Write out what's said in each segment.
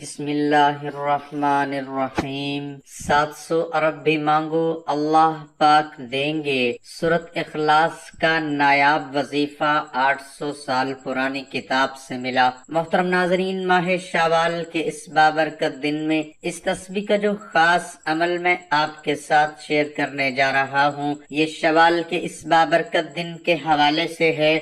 بسم اللہ الرحمن الرحیم۔ 700 ارب بھی مانگو اللہ پاک دیں گے۔ سورۃ اخلاص کا نایاب وظیفہ 800 سال پرانی کتاب سے ملا۔ محترم ناظرین، ماہ شوال کے اس بابرکت دن میں اس تسبیح کا جو خاص عمل میں آپ کے ساتھ شیئر کرنے جا رہا ہوں، یہ شوال کے اس بابرکت دن کے حوالے سے ہے۔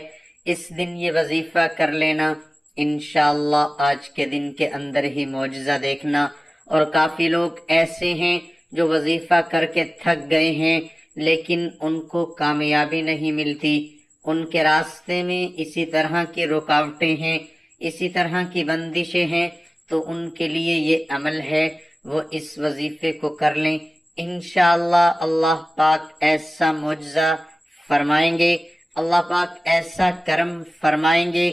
اس دن یہ وظیفہ کر لینا، انشاءاللہ آج کے دن کے اندر ہی معجزہ دیکھنا۔ اور کافی لوگ ایسے ہیں جو وظیفہ کر کے تھک گئے ہیں لیکن ان کو کامیابی نہیں ملتی۔ ان کے راستے میں اسی طرح کی رکاوٹیں ہیں، اسی طرح کی بندشیں ہیں، تو ان کے لیے یہ عمل ہے، وہ اس وظیفے کو کر لیں۔ انشاءاللہ اللہ پاک ایسا معجزہ فرمائیں گے، اللہ پاک ایسا کرم فرمائیں گے،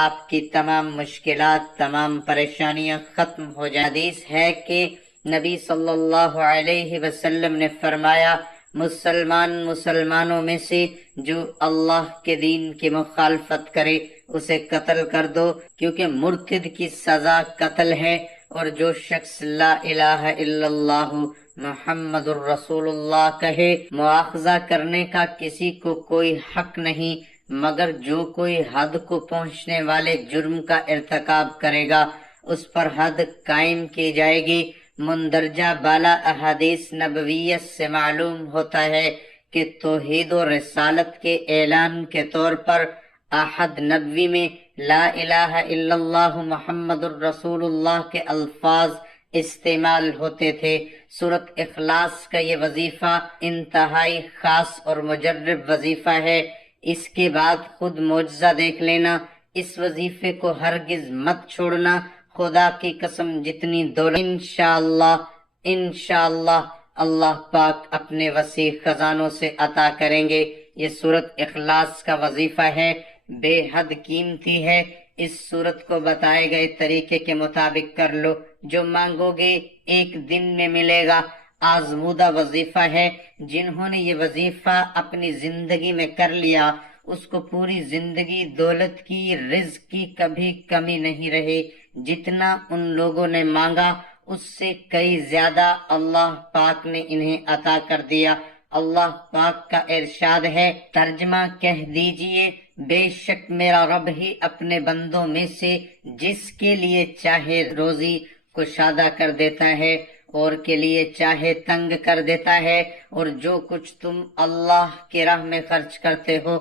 آپ کی تمام مشکلات، تمام پریشانیاں ختم ہو جائیں۔ حدیث ہے کہ نبی صلی اللہ علیہ وسلم نے فرمایا، مسلمانوں میں سے جو اللہ کے دین کی مخالفت کرے اسے قتل کر دو، کیونکہ مرتد کی سزا قتل ہے، اور جو شخص لا الہ الا اللہ محمد الرسول اللہ کہے، مواخذہ کرنے کا کسی کو کوئی حق نہیں، مگر جو کوئی حد کو پہنچنے والے جرم کا ارتکاب کرے گا اس پر حد قائم کی جائے گی۔ مندرجہ بالا احادیث نبویت سے معلوم ہوتا ہے کہ توحید و رسالت کے اعلان کے طور پر عہد نبوی میں لا الہ الا اللہ محمد الرسول اللہ کے الفاظ استعمال ہوتے تھے۔ سورۃ اخلاص کا یہ وظیفہ انتہائی خاص اور مجرب وظیفہ ہے۔ اس کے بعد خود معجزہ دیکھ لینا۔ اس وظیفے کو ہرگز مت چھوڑنا، خدا کی قسم جتنی دولت انشاءاللہ اللہ پاک اپنے وسیع خزانوں سے عطا کریں گے۔ یہ سورۃ اخلاص کا وظیفہ ہے، بے حد قیمتی ہے۔ اس سورت کو بتائے گئے طریقے کے مطابق کر لو، جو مانگو گے ایک دن میں ملے گا۔ آزمودہ وظیفہ ہے، جنہوں نے یہ وظیفہ اپنی زندگی میں کر لیا اس کو پوری زندگی دولت کی، رزق کی کبھی کمی نہیں رہی۔ جتنا ان لوگوں نے مانگا اس سے کئی زیادہ اللہ پاک نے انہیں عطا کر دیا۔ اللہ پاک کا ارشاد ہے، ترجمہ کہہ دیجئے، بے شک میرا رب ہی اپنے بندوں میں سے جس کے لیے چاہے روزی کشادہ کر دیتا ہے اور کے لیے چاہے تنگ کر دیتا ہے، اور جو کچھ تم اللہ کی راہ میں خرچ کرتے ہو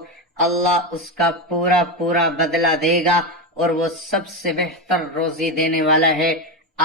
اللہ اس کا پورا پورا بدلہ دے گا، اور وہ سب سے بہتر روزی دینے والا ہے۔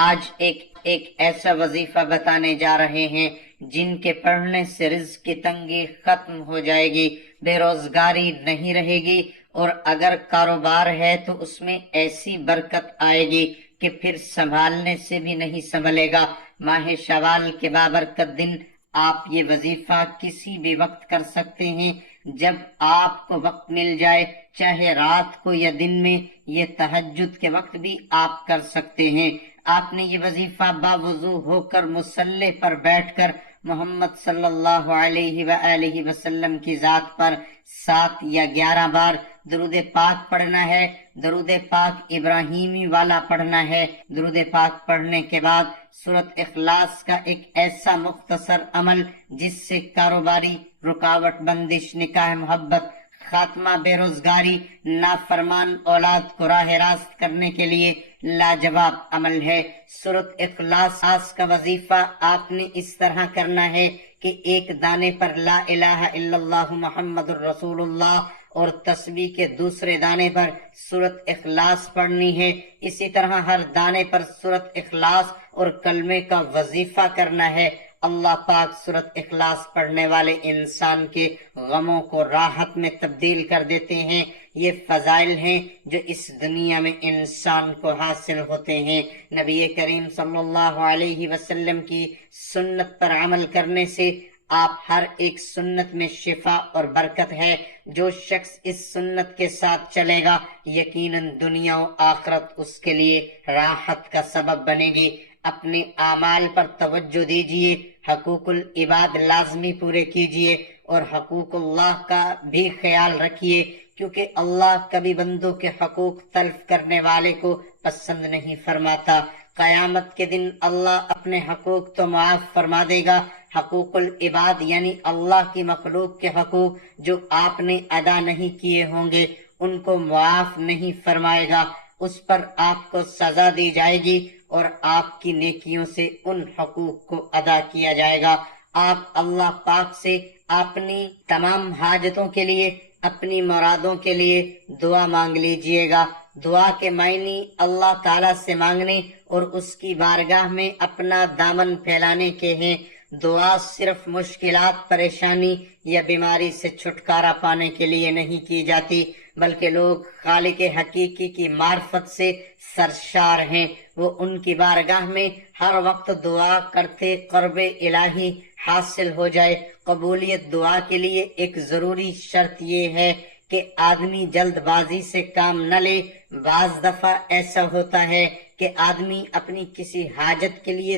آج ایک ایسا وظیفہ بتانے جا رہے ہیں جن کے پڑھنے سے رزق کی تنگی ختم ہو جائے گی، بے روزگاری نہیں رہے گی، اور اگر کاروبار ہے تو اس میں ایسی برکت آئے گی کہ پھر سنبھالنے سے بھی نہیں سنبھلے گا۔ ماہ شوال کے بابرکت دن آپ یہ وظیفہ کسی بھی وقت کر سکتے ہیں، جب آپ کو وقت مل جائے، چاہے رات کو یا دن میں۔ یہ تہجد کے وقت بھی آپ کر سکتے ہیں۔ آپ نے یہ وظیفہ باوضو ہو کر مصلی پر بیٹھ کر محمد صلی اللہ علیہ وآلہ وسلم کی ذات پر 7 یا 11 بار درود پاک پڑھنا ہے۔ درود پاک ابراہیمی والا پڑھنا ہے۔ درود پاک پڑھنے کے بعد سورۃ اخلاص کا ایک ایسا مختصر عمل جس سے کاروباری رکاوٹ، بندش، نکاح محبت، خاتمہ بے روزگاری، نافرمان اولاد کو راہ راست کرنے کے لیے لاجواب عمل ہے۔ سورۃ اخلاص کا وظیفہ آپ نے اس طرح کرنا ہے کہ ایک دانے پر لا الہ الا اللہ محمد الرسول اللہ اور تسبیح کے دوسرے دانے پر سورۃ اخلاص پڑھنی ہے۔ اسی طرح ہر دانے پر سورۃ اخلاص اور کلمے کا وظیفہ کرنا ہے۔ اللہ پاک سورۃ اخلاص پڑھنے والے انسان کے غموں کو راحت میں تبدیل کر دیتے ہیں۔ یہ فضائل ہیں جو اس دنیا میں انسان کو حاصل ہوتے ہیں۔ نبی کریم صلی اللہ علیہ وسلم کی سنت پر عمل کرنے سے آپ ہر ایک سنت میں شفا اور برکت ہے۔ جو شخص اس سنت کے ساتھ چلے گا یقیناً دنیا و آخرت اس کے لیے راحت کا سبب بنے گی۔ اپنے اعمال پر توجہ دیجیے، حقوق العباد لازمی پورے کیجیے، اور حقوق اللہ کا بھی خیال رکھیے، کیونکہ اللہ کبھی بندوں کے حقوق تلف کرنے والے کو پسند نہیں فرماتا۔ قیامت کے دن اللہ اپنے حقوق تو معاف فرما دے گا، حقوق العباد یعنی اللہ کی مخلوق کے حقوق جو آپ نے ادا نہیں کیے ہوں گے ان کو معاف نہیں فرمائے گا، اس پر آپ کو سزا دی جائے گی اور آپ کی نیکیوں سے ان حقوق کو ادا کیا جائے گا۔ آپ اللہ پاک سے اپنی تمام حاجتوں کے لیے، اپنی مرادوں کے لیے دعا مانگ لیجئے گا۔ دعا کے معنی اللہ تعالیٰ سے مانگنے اور اس کی بارگاہ میں اپنا دامن پھیلانے کے ہیں۔ دعا صرف مشکلات، پریشانی یا بیماری سے چھٹکارا پانے کے لیے نہیں کی جاتی، بلکہ لوگ خالق حقیقی کی معرفت سے سرشار ہیں، وہ ان کی بارگاہ میں ہر وقت دعا کرتے قرب الہی حاصل ہو جائے۔ قبولیت دعا کے لیے ایک ضروری شرط یہ ہے کہ آدمی جلد بازی سے کام نہ لے۔ بعض دفعہ ایسا ہوتا ہے کہ آدمی اپنی کسی حاجت کے لیے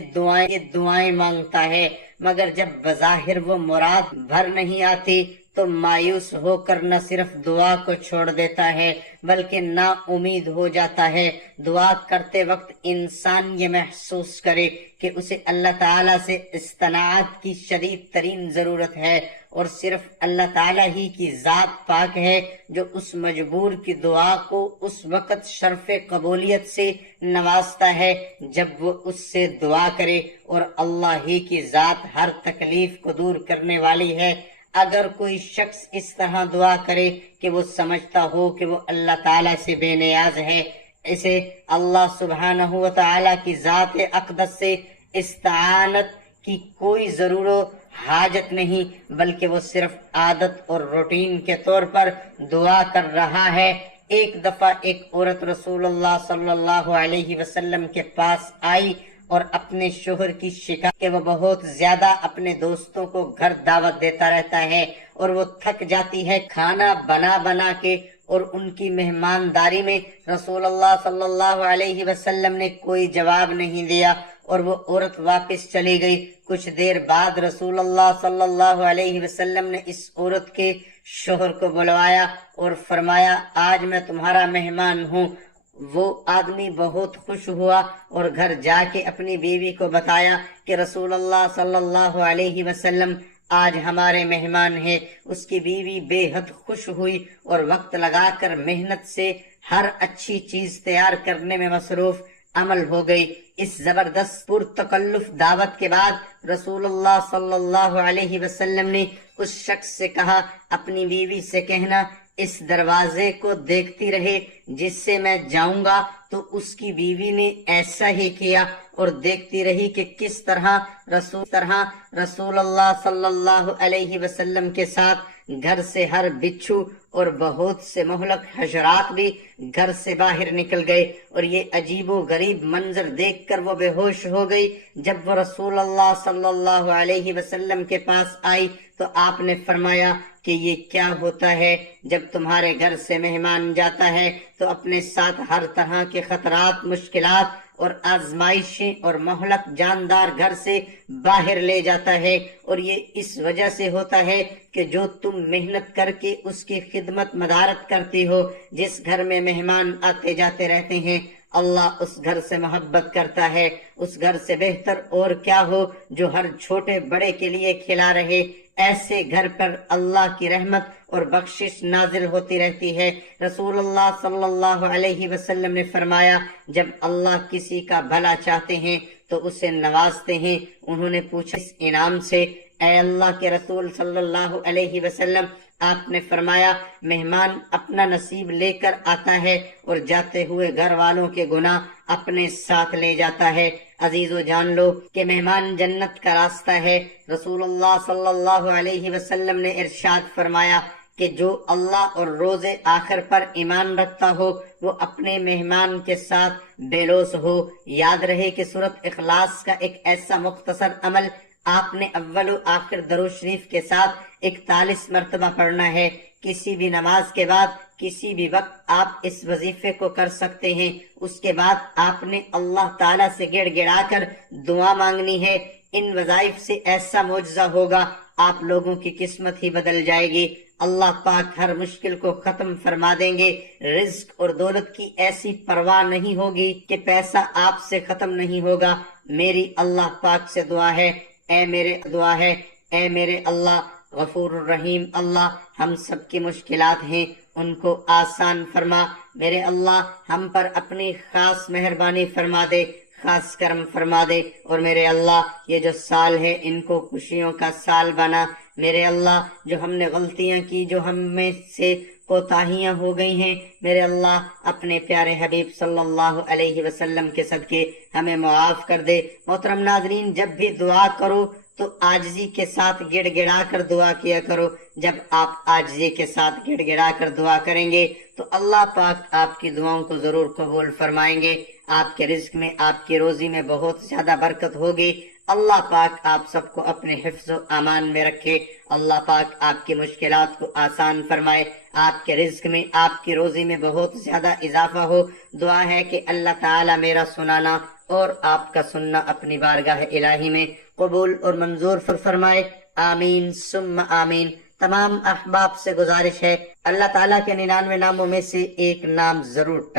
دعائیں مانگتا ہے، مگر جب بظاہر وہ مراد بھر نہیں آتی تو مایوس ہو کر نہ صرف دعا کو چھوڑ دیتا ہے بلکہ نا امید ہو جاتا ہے۔ دعا کرتے وقت انسان یہ محسوس کرے کہ اسے اللہ تعالیٰ سے استناعت کی شدید ترین ضرورت ہے اور صرف اللہ تعالیٰ ہی کی ذات پاک ہے جو اس مجبور کی دعا کو اس وقت شرف قبولیت سے نوازتا ہے جب وہ اس سے دعا کرے، اور اللہ ہی کی ذات ہر تکلیف کو دور کرنے والی ہے۔ اگر کوئی شخص اس طرح دعا کرے کہ وہ سمجھتا ہو کہ وہ اللہ تعالیٰ سے بے نیاز ہے، اسے اللہ سبحانہ و تعالیٰ کی ذات اقدس سے استعانت کی کوئی ضرورت حاجت نہیں، بلکہ وہ صرف عادت اور روٹین کے طور پر دعا کر رہا ہے۔ ایک دفعہ ایک عورت رسول اللہ صلی اللہ علیہ وسلم کے پاس آئی اور اپنے شوہر کی شکایت کہ وہ بہت زیادہ اپنے دوستوں کو گھر دعوت دیتا رہتا ہے اور وہ تھک جاتی ہے کھانا بنا بنا کے، اور ان کی مہمانداری میں رسول اللہ صلی اللہ علیہ وسلم نے کوئی جواب نہیں دیا اور وہ عورت واپس چلی گئی۔ کچھ دیر بعد رسول اللہ صلی اللہ علیہ وسلم نے اس عورت کے شوہر کو بلوایا اور فرمایا، آج میں تمہارا مہمان ہوں۔ وہ آدمی بہت خوش ہوا اور گھر جا کے اپنی بیوی کو بتایا کہ رسول اللہ صلی اللہ علیہ وسلم آج ہمارے مہمان ہیں۔ اس کی بیوی بے حد خوش ہوئی اور وقت لگا کر محنت سے ہر اچھی چیز تیار کرنے میں مصروف عمل ہو گئی۔ اس زبردست پرتکلف دعوت کے بعد رسول اللہ صلی اللہ علیہ وسلم نے اس شخص سے کہا، اپنی بیوی سے کہنا اس دروازے کو دیکھتی رہے جس سے میں جاؤں گا، تو اس کی بیوی نے ایسا ہی کیا اور دیکھتی رہی کہ کس طرح رسول اللہ صلی اللہ علیہ وسلم کے ساتھ گھر سے ہر بچھو اور بہت سے مہلک حشرات بھی گھر سے باہر نکل گئے، اور یہ عجیب و غریب منظر دیکھ کر وہ بے ہوش ہو گئی۔ جب وہ رسول اللہ صلی اللہ علیہ وسلم کے پاس آئی تو آپ نے فرمایا کہ یہ کیا ہوتا ہے؟ جب تمہارے گھر سے مہمان جاتا ہے تو اپنے ساتھ ہر طرح کے خطرات، مشکلات اور آزمائشیں اور مہلک جاندار گھر سے باہر لے جاتا ہے، اور یہ اس وجہ سے ہوتا ہے کہ جو تم محنت کر کے اس کی خدمت مدارت کرتی ہو۔ جس گھر میں مہمان آتے جاتے رہتے ہیں اللہ اس گھر سے محبت کرتا ہے۔ اس گھر سے بہتر اور کیا ہو جو ہر چھوٹے بڑے کے لیے کھلا رہے۔ ایسے گھر پر اللہ کی رحمت اور بخشش نازل ہوتی رہتی ہے۔ رسول اللہ صلی اللہ علیہ وسلم نے فرمایا، جب اللہ کسی کا بھلا چاہتے ہیں تو اسے نوازتے ہیں۔ انہوں نے پوچھا اس انعام سے، اے اللہ کے رسول صلی اللہ علیہ وسلم، آپ نے فرمایا مہمان اپنا نصیب لے کر آتا ہے اور جاتے ہوئے گھر والوں کے گناہ اپنے ساتھ لے جاتا ہے۔ عزیزو جان لو کہ مہمان جنت کا راستہ ہے۔ رسول اللہ صلی اللہ علیہ وسلم نے ارشاد فرمایا کہ جو اللہ اور روز آخر پر ایمان رکھتا ہو وہ اپنے مہمان کے ساتھ بے لوث ہو۔ یاد رہے کہ سورۃ اخلاص کا ایک ایسا مختصر عمل آپ نے اول و آخر درود شریف کے ساتھ 41 مرتبہ پڑھنا ہے۔ کسی بھی نماز کے بعد کسی بھی وقت آپ اس وظیفے کو کر سکتے ہیں۔ اس کے بعد آپ نے اللہ تعالیٰ سے گڑ گڑا کر دعا مانگنی ہے۔ ان وظائف سے ایسا معجزہ ہوگا آپ لوگوں کی قسمت ہی بدل جائے گی۔ اللہ پاک ہر مشکل کو ختم فرما دیں گے۔ رزق اور دولت کی ایسی پرواہ نہیں ہوگی کہ پیسہ آپ سے ختم نہیں ہوگا۔ میری اللہ پاک سے دعا ہے، اے میرے اللہ غفور الرحیم اللہ، ہم سب کی مشکلات ہیں ان کو آسان فرما۔ میرے اللہ ہم پر اپنی خاص مہربانی فرما دے، خاص کرم فرما دے، اور میرے اللہ یہ جو سال ہے ان کو خوشیوں کا سال بنا۔ میرے اللہ جو ہم نے غلطیاں کی، جو ہم میں سے کوتاہیاں ہو گئی ہیں، میرے اللہ اپنے پیارے حبیب صلی اللہ علیہ وسلم کے صدقے ہمیں معاف کر دے۔ محترم ناظرین، جب بھی دعا کرو تو عاجزی کے ساتھ گڑ گڑا کر دعا کیا کرو۔ جب آپ عاجزی کے ساتھ گڑ گڑا کر دعا کریں گے تو اللہ پاک آپ کی دعاؤں کو ضرور قبول فرمائیں گے۔ آپ کے رزق میں، آپ کی روزی میں بہت زیادہ برکت ہوگی۔ اللہ پاک آپ سب کو اپنے حفظ و امان میں رکھے۔ اللہ پاک آپ کی مشکلات کو آسان فرمائے، آپ کے رزق میں، آپ کی روزی میں بہت زیادہ اضافہ ہو۔ دعا ہے کہ اللہ تعالی میرا سنانا اور آپ کا سننا اپنی بارگاہ الہی میں قبول اور منظور فرمائے، آمین ثم آمین۔ تمام احباب سے گزارش ہے اللہ تعالیٰ کے 99 ناموں میں سے ایک نام ضرور ٹائپ